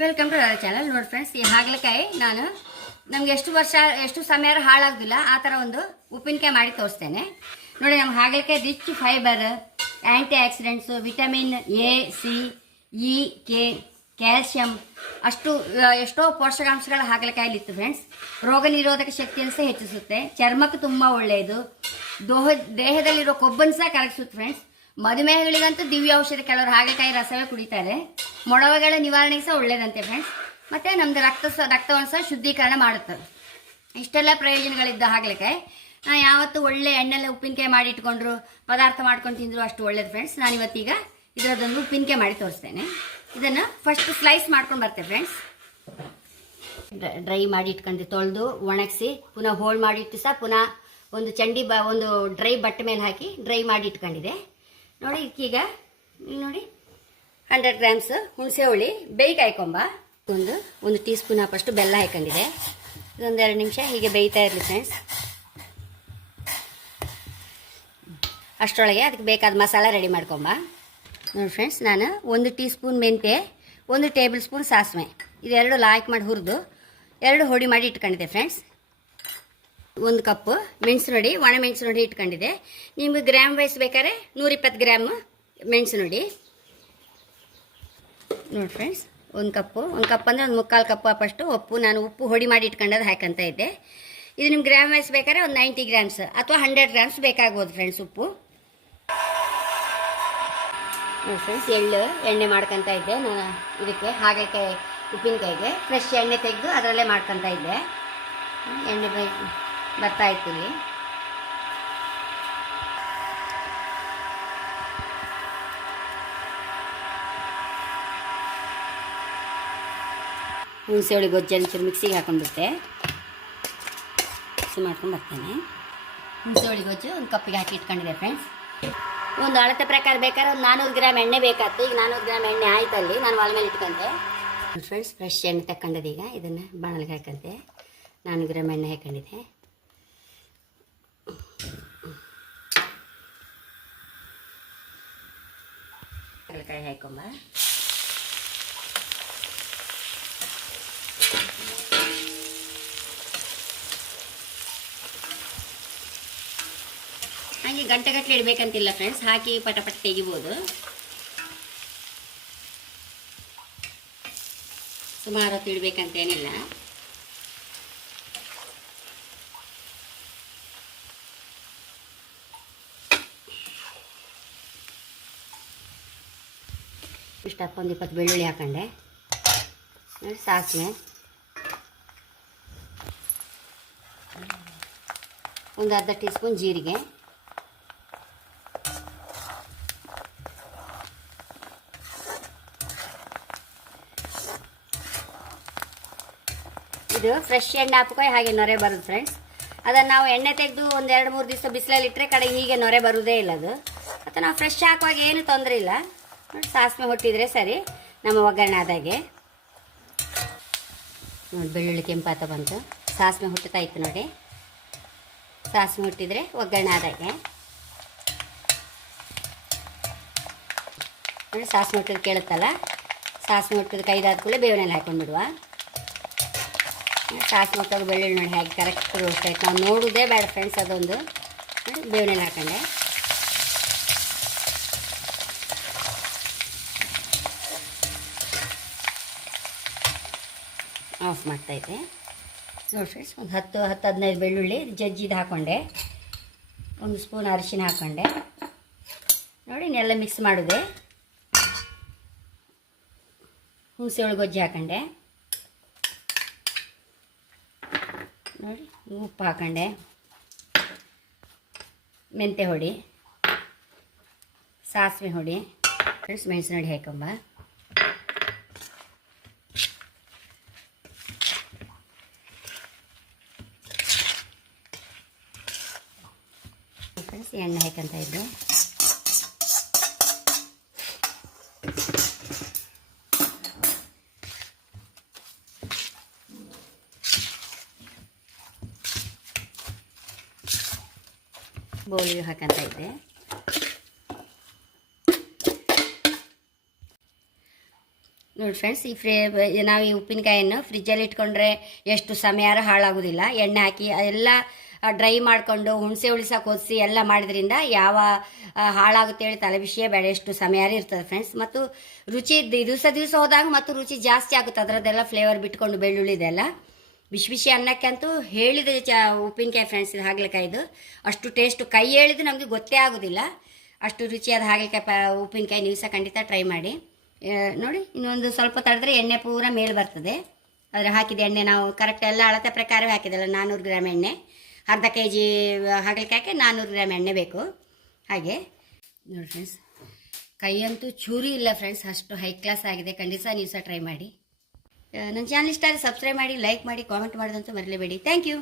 Welcome to our channel ನೋಡಿ friends ಈ ಹಾಗಲಕಾಯಿ ನಾನು ನಮ್ಗೆ ಎಷ್ಟು ವರ್ಷ, ಎಷ್ಟು ಸಮಯ ಹಾಳಾಗೋದಿಲ್ಲ, ಆ ಥರ ಒಂದು ಉಪ್ಪಿನಕಾಯಿ ಮಾಡಿ ತೋರಿಸ್ತೇನೆ. ನೋಡಿ, ನಮ್ಮ ಹಾಗಲಕಾಯಿ rich fibre antioxidants vitamin A C E K calcium ಅಷ್ಟು ಎಷ್ಟೋ ಪೋಷಕಾಂಶಗಳ ಹಾಗಲಕಾಯಲ್ಲಿ ಇತ್ತು ಫ್ರೆಂಡ್ಸ್ ರೋಗ ನಿರೋಧಕ ಶಕ್ತಿಯನ್ನು ಸಹ ಹೆಚ್ಚಿಸುತ್ತೆ. ಚರ್ಮಕ್ಕೆ ತುಂಬ ಒಳ್ಳೆಯದು. ದೋಹ, ದೇಹದಲ್ಲಿರೋ ಕೊಬ್ಬನ್ನು ಸಹ ಕರಗಿಸುತ್ತೆ ಫ್ರೆಂಡ್ಸ್ ಮಧುಮೇಹಗಳಿಗಂತೂ ದಿವ್ಯ ಔಷಧ ಕೆಲವರು ಹಾಗಲಕಾಯಿ ರಸವೇ ಕುಡಿತಾರೆ. ಮೊಡವೆಗಳ ನಿವಾರಣೆಗೆ ಸಹ ಒಳ್ಳೇದಂತೆ ಫ್ರೆಂಡ್ಸ್ ಮತ್ತು ನಮ್ದು ರಕ್ತ ಸಹ ರಕ್ತವನ್ನು ಸಹ ಶುದ್ಧೀಕರಣ ಮಾಡುತ್ತೆ ಇಷ್ಟೆಲ್ಲ ಪ್ರಯೋಜನಗಳಿದ್ದ ಹಾಗಲಕಾಯಿ ನಾ ಯಾವತ್ತು ಒಳ್ಳೆ ಎಣ್ಣೆಲ್ಲ ಉಪ್ಪಿನಕಾಯಿ ಮಾಡಿ ಇಟ್ಕೊಂಡ್ರು, ಪದಾರ್ಥ ಮಾಡ್ಕೊಂಡು ತಿಂದರು ಅಷ್ಟು ಒಳ್ಳೇದು ಫ್ರೆಂಡ್ಸ್ ನಾನು ಇವತ್ತೀಗ ಇದರದೊಂದು ಉಪ್ಪಿನಕಾಯಿ ಮಾಡಿ ತೋರಿಸ್ತೇನೆ. ಇದನ್ನು ಫಸ್ಟ್ ಸ್ಲೈಸ್ ಮಾಡ್ಕೊಂಡು ಬರ್ತೇವೆ ಫ್ರೆಂಡ್ಸ್ ಡ್ರೈ ಮಾಡಿ ಇಟ್ಕೊಂಡು, ತೊಳೆದು ಒಣಗಿಸಿ, ಪುನಃ ಹೋಳ್ ಮಾಡಿಟ್ಟು ಸಹ ಪುನಃ ಒಂದು ಚಂಡಿ ಬ, ಒಂದು ಡ್ರೈ ಬಟ್ಟೆ ಮೇಲೆ ಹಾಕಿ ಡ್ರೈ ಮಾಡಿ ಇಟ್ಕೊಂಡಿದೆ ನೋಡಿ ಈಗ ಇಲ್ಲಿ ನೋಡಿ. ಹಂಡ್ರೆಡ್ ಗ್ರಾಮ್ಸ್ ಹುಣಸೆ ಹುಳಿ ಬೇಯ್ಗೆ ಹಾಕೊಂಬ ಒಂದು ಒಂದು ಟೀ ಸ್ಪೂನ್ ಹಾಕಷ್ಟು ಬೆಲ್ಲ ಹಾಕೊಂಡಿದೆ. ಇದೊಂದು ಎರಡು ನಿಮಿಷ ಹೀಗೆ ಬೇಯ್ತಾ ಇರಲಿ ಫ್ರೆಂಡ್ಸ್ ಅಷ್ಟರೊಳಗೆ ಅದಕ್ಕೆ ಬೇಕಾದ ಮಸಾಲ ರೆಡಿ ಮಾಡ್ಕೊಂಬ. ನೋಡಿ ಫ್ರೆಂಡ್ಸ್ ನಾನು ಒಂದು ಟೀ ಸ್ಪೂನ್ ಮೆಂತ್ಯ, ಒಂದು ಟೇಬಲ್ ಸ್ಪೂನ್ ಸಾಸಿವೆ. ಇದೆರಡು ಲಾಯ್ಕ್ ಮಾಡಿ ಹುರಿದು ಎರಡು ಹೊಡಿ ಮಾಡಿ ಇಟ್ಕೊಂಡಿದ್ದೆ ಫ್ರೆಂಡ್ಸ್ ಒಂದು ಕಪ್ಪು, ಮೆಣಸು ನೋಡಿ, ಒಣ ಮೆಣಸು ನೋಡಿ ಇಟ್ಕೊಂಡಿದೆ ನಿಮ್ಗೆ ಗ್ರಾಮ್ ವೈಸ್ ಬೇಕಾದ್ರೆ ನೂರಿಪ್ಪತ್ತು ಗ್ರಾಮ್ ಮೆಣಸು ನೋಡಿ. ನೋಡಿ ಫ್ರೆಂಡ್ಸ್ ಒಂದು ಕಪ್ಪು, ಒಂದು ಕಪ್ ಅಂದರೆ ಒಂದು ಮುಕ್ಕಾಲು ಕಪ್ ಅಪ್ಪಷ್ಟು ಉಪ್ಪು, ನಾನು ಉಪ್ಪು ಹೊಡಿ ಮಾಡಿ ಇಟ್ಕೊಂಡದ್ದು ಹಾಕಂತ ಇದ್ದೆ. ಇದು ನಿಮ್ಗೆ ಗ್ರಾಮ್ ವೈಸ್ ಬೇಕಾದ್ರೆ ಒಂದು ನೈಂಟಿ ಗ್ರಾಮ್ಸ್ ಅಥವಾ ಹಂಡ್ರೆಡ್ ಗ್ರಾಮ್ಸ್ ಬೇಕಾಗ್ಬೋದು ಫ್ರೆಂಡ್ಸ್ ಉಪ್ಪು. ನೋಡಿ ಫ್ರೆಂಡ್ಸ್ ಎಳ್ಳು, ಎಣ್ಣೆ ಮಾಡ್ಕೊತ ಇದ್ದೆ. ನಾನು ಇದಕ್ಕೆ ಹಾಗಲಕಾಯಿ ಉಪ್ಪಿನಕಾಯಿಗೆ ಫ್ರೆಶ್ ಎಣ್ಣೆ ತೆಗೆದು ಅದರಲ್ಲೇ ಮಾಡ್ಕೊತ ಇದ್ದೆ. ಎಣ್ಣೆ ಬೈ ಬರ್ತಾ ಇತ್ತು ಇಲ್ಲಿ ಹುಣಸೆ ಹುಳಿ ಗೊಜ್ಜು ಮಿಕ್ಸಿಗೆ ಹಾಕೊಂಡ್ಬಿಟ್ಟೆ. ಮಿಕ್ಸಿ ಮಾಡ್ಕೊಂಡು ಬರ್ತೇನೆ. ಹುಣಸೆ ಹುಳಿ ಗೊಜ್ಜು ಒಂದು ಕಪ್ಪಿಗೆ ಹಾಕಿ ಇಟ್ಕೊಂಡಿದೆ ಫ್ರೆಂಡ್ಸ್ ಒಂದು ಅಳತೆ ಪ್ರಕಾರ ಬೇಕಾದ್ರೆ ಒಂದು ನಾನ್ನೂರು ಗ್ರಾಮ್ ಎಣ್ಣೆ ಬೇಕಾಗ್ತದೆ ಈಗ ನಾನ್ನೂರು ಗ್ರಾಮ್ ಎಣ್ಣೆ ಆಯ್ತಲ್ಲಿ ನಾನು ಒಳ ಮೇಲೆ ಇಟ್ಕೊಂಡೆ. ಫ್ರೆಂಡ್ಸ್ ಫ್ರೆಶ್ ಎಣ್ಣೆ ತಕ್ಕೊಂಡಿದೆ ಈಗ ಇದನ್ನು ಬಾಣಲಿಗೆ ಹಾಕಂತೆ. ನಾನ್ನೂರು ಗ್ರಾಮ್ ಎಣ್ಣೆ ಹಾಕೊಂಡಿದ್ದೆ. ಕಡಲೆಕಾಯಿ ಹಾಕೊಂಬ ಹಾಗೆ ಗಂಟೆಗಟ್ಟಲೆ ಇಡಬೇಕಂತಿಲ್ಲ ಫ್ರೆಂಡ್ಸ್ ಹಾಕಿ ಪಟಪಟ ಪಟ ತೆಗಿಬೋದು. ಸುಮಾರು ಹೊತ್ತು ಇಡಬೇಕಂತೇನಿಲ್ಲ. ಇಷ್ಟಪ್ಪ ಹಾಕೊಂಡು ಇಪ್ಪತ್ತು ಬೆಳ್ಳುಳ್ಳಿ ಹಾಕೊಂಡೆ. ಸಾಸಿವೆ. ಒಂದು ಅರ್ಧ ಟೀ ಸ್ಪೂನ್ ಜೀರಿಗೆ. ಇದು ಫ್ರೆಶ್ ಎಣ್ಣೆ ಹಾಕೋ ಹಾಗೆ ನೊರೆ ಬರುತ್ತೆ ಫ್ರೆಂಡ್ಸ್ ಅದನ್ನು ನಾವು ಎಣ್ಣೆ ತೆಗೆದು ಒಂದು ಎರಡು ಮೂರು ದಿವಸ ಬಿಸಿಲಲ್ಲಿ ಇಟ್ಟರೆ ಕಡೆ ಹೀಗೆ ನೊರೆ ಬರುವುದೇ ಇಲ್ಲ ಅದು. ಮತ್ತು ನಾವು ಫ್ರೆಶ್ ಹಾಕುವಾಗ ಏನು ತೊಂದರೆ ಇಲ್ಲ. ಸಾಸಿವೆ ಹೊಟ್ಟಿದ್ರೆ ಸರಿ. ನಮ್ಮ ಒಗ್ಗರಣೆ ಆದಾಗೆ. ನೋಡಿ ಬೆಳ್ಳುಳ್ಳಿ ಕೆಂಪಾತ ಬಂತು. ಸಾಸಿವೆ ಹುಟ್ಟುತ್ತಾ ಇತ್ತು ನೋಡಿ. ಸಾಸಿವೆ ಹುಟ್ಟಿದ್ರೆ ಒಗ್ಗರಣೆ ಆದಾಗೆ. ನೋಡಿ, ಸಾಸಿವೆ ಹುಟ್ಟಿದ್ ಕೇಳುತ್ತಲ್ಲ? ಸಾಸಿವೆ ಹುಟ್ಟಿದ ಕೈದಾದ ಕೂಡಲೇ ಬೇವನೆಲ್ಲ ಹಾಕೊಂಡ್ಬಿಡುವ. ಸಾಸಿವೆ ಹುಟ್ಟೋದು ಬೆಳ್ಳುಳ್ಳಿ ನೋಡಿ ಹೇಗೆ ಕರೆಕ್ಟ್ ರೋಸ್ಟ್ ಆಯ್ತು. ನಾವು ನೋಡೋದೇ ಬೇಡ ಫ್ರೆಂಡ್ಸ್ ಅದೊಂದು. ನೋಡಿ ಹಾಕೊಂಡೆ. ಆಫ್ ಮಾಡ್ತಾಯಿದ್ದೆ. ನೋಡಿ ಫ್ರೆಂಡ್ಸ್ ಒಂದು ಹತ್ತು ಹತ್ತು ಹದಿನೈದು ಬೆಳ್ಳುಳ್ಳಿ ಜಜ್ಜಿದು ಹಾಕ್ಕೊಂಡೆ ಒಂದು ಸ್ಪೂನ್ ಅರಿಶಿನ ಹಾಕ್ಕೊಂಡೆ ನೋಡಿ, ಇನ್ನೆಲ್ಲ ಮಿಕ್ಸ್ ಮಾಡಿದೆ. ಹುಣಸೆ ಗೊಜ್ಜಿ ಹಾಕೊಂಡೆ. ನೋಡಿ, ಉಪ್ಪು ಹಾಕೊಂಡೆ. ಮೆಂತೆ ಹೊಡಿ ಸಾಸಿವೆ ಹೊಡಿ ಫ್ರೆಂಡ್ಸ್ ಮೆಣಸಿನ ಹೊಡಿ ಹಾಕೊಂಬ. ಫ್ರೆಂಡ್ಸ್. ಎಣ್ಣೆ ಹಾಕಂತ ಇದ್ದೆ. ಬೋಳಿಗೆ ಹಾಕಂತ ಇದ್ದೆ. ನೋಡಿ ಫ್ರೆಂಡ್ಸ್, ಈ ಫ್ರೇ ನಾವು ಈ ಉಪ್ಪಿನಕಾಯಿಯನ್ನು ಫ್ರಿಜ್ಜಲ್ಲಿ ಇಟ್ಕೊಂಡ್ರೆ ಎಷ್ಟು ಸಮಯ ಹಾಳಾಗೋದಿಲ್ಲ. ಎಣ್ಣೆ ಹಾಕಿ ಎಲ್ಲ ಡ್ರೈ ಮಾಡಿಕೊಂಡು ಹುಣಸೆ ಉಳಿಸಕ್ಕೆ ಓದಿಸಿ ಎಲ್ಲ ಮಾಡಿದ್ರಿಂದ ಯಾವ ಹಾಳಾಗುತ್ತೆ ಹೇಳಿ ತಲೆ ವಿಷಯ ಬೇಡ. ಎಷ್ಟು ಸಮಯ ಇರ್ತದೆ ಫ್ರೆಂಡ್ಸ್ ಮತ್ತು ರುಚಿ ದಿವಸ ದಿವಸ ಹೋದಾಗ ಮತ್ತು ರುಚಿ ಜಾಸ್ತಿ ಆಗುತ್ತೆ. ಅದರದ್ದೆಲ್ಲ ಫ್ಲೇವರ್ ಬಿಟ್ಕೊಂಡು ಬೆಳ್ಳುಳ್ಳಿದೆಲ್ಲ ಬಿಸಿ ಬಿಸಿ ಅನ್ನಕ್ಕಂತೂ ಹೇಳಿದ ಚ, ಉಪ್ಪಿನಕಾಯಿ ಫ್ರೆಂಡ್ಸ್ ಇದು ಹಾಗಲಕಾಯಿದು ಅಷ್ಟು ಟೇಸ್ಟು ಕೈ ಹೇಳಿದ್ದು ನಮಗೆ ಗೊತ್ತೇ ಆಗೋದಿಲ್ಲ. ಅಷ್ಟು ರುಚಿಯಾದ ಹಾಗಲಕಾಯಿ ಪ, ಉಪ್ಪಿನಕಾಯಿ ನೀವು ಸಹ ಖಂಡಿತ ಟ್ರೈ ಮಾಡಿ. ನೋಡಿ, ಇನ್ನೊಂದು ಸ್ವಲ್ಪ ತಡೆದ್ರೆ ಎಣ್ಣೆ ಪೂರ ಮೇಲೆ ಬರ್ತದೆ. ಅದರ ಹಾಕಿದ ಎಣ್ಣೆ ನಾವು ಕರೆಕ್ಟ್ ಎಲ್ಲ ಅಳತೆ ಪ್ರಕಾರವೇ ಹಾಕಿದಲ್ಲ ನಾನ್ನೂರು ಗ್ರಾಮ್ ಎಣ್ಣೆ. ಅರ್ಧ ಕೆ ಜಿ ಹಾಗಲಕಾಯಿಗೆ ನಾನ್ನೂರು ಗ್ರಾಮ್ ಎಣ್ಣೆ ಬೇಕು. ಹಾಗೆ. ನೋಡಿ ಫ್ರೆಂಡ್ಸ್ ಕೈಯಂತೂ ಚೂರಿ ಇಲ್ಲ ಫ್ರೆಂಡ್ಸ್ ಅಷ್ಟು ಹೈ ಕ್ಲಾಸ್ ಆಗಿದೆ. ಖಂಡಿತ ನೀವು ಸಹ ಟ್ರೈ ಮಾಡಿ. ನನ್ನ ಚಾನಲ್ ಇಷ್ಟ ಆದರೆ ಸಬ್ಸ್ಕ್ರೈಬ್ ಮಾಡಿ ಲೈಕ್ ಮಾಡಿ ಕಾಮೆಂಟ್ ಮಾಡೋದಂತೂ ಮರಲೇಬೇಡಿ. Thank you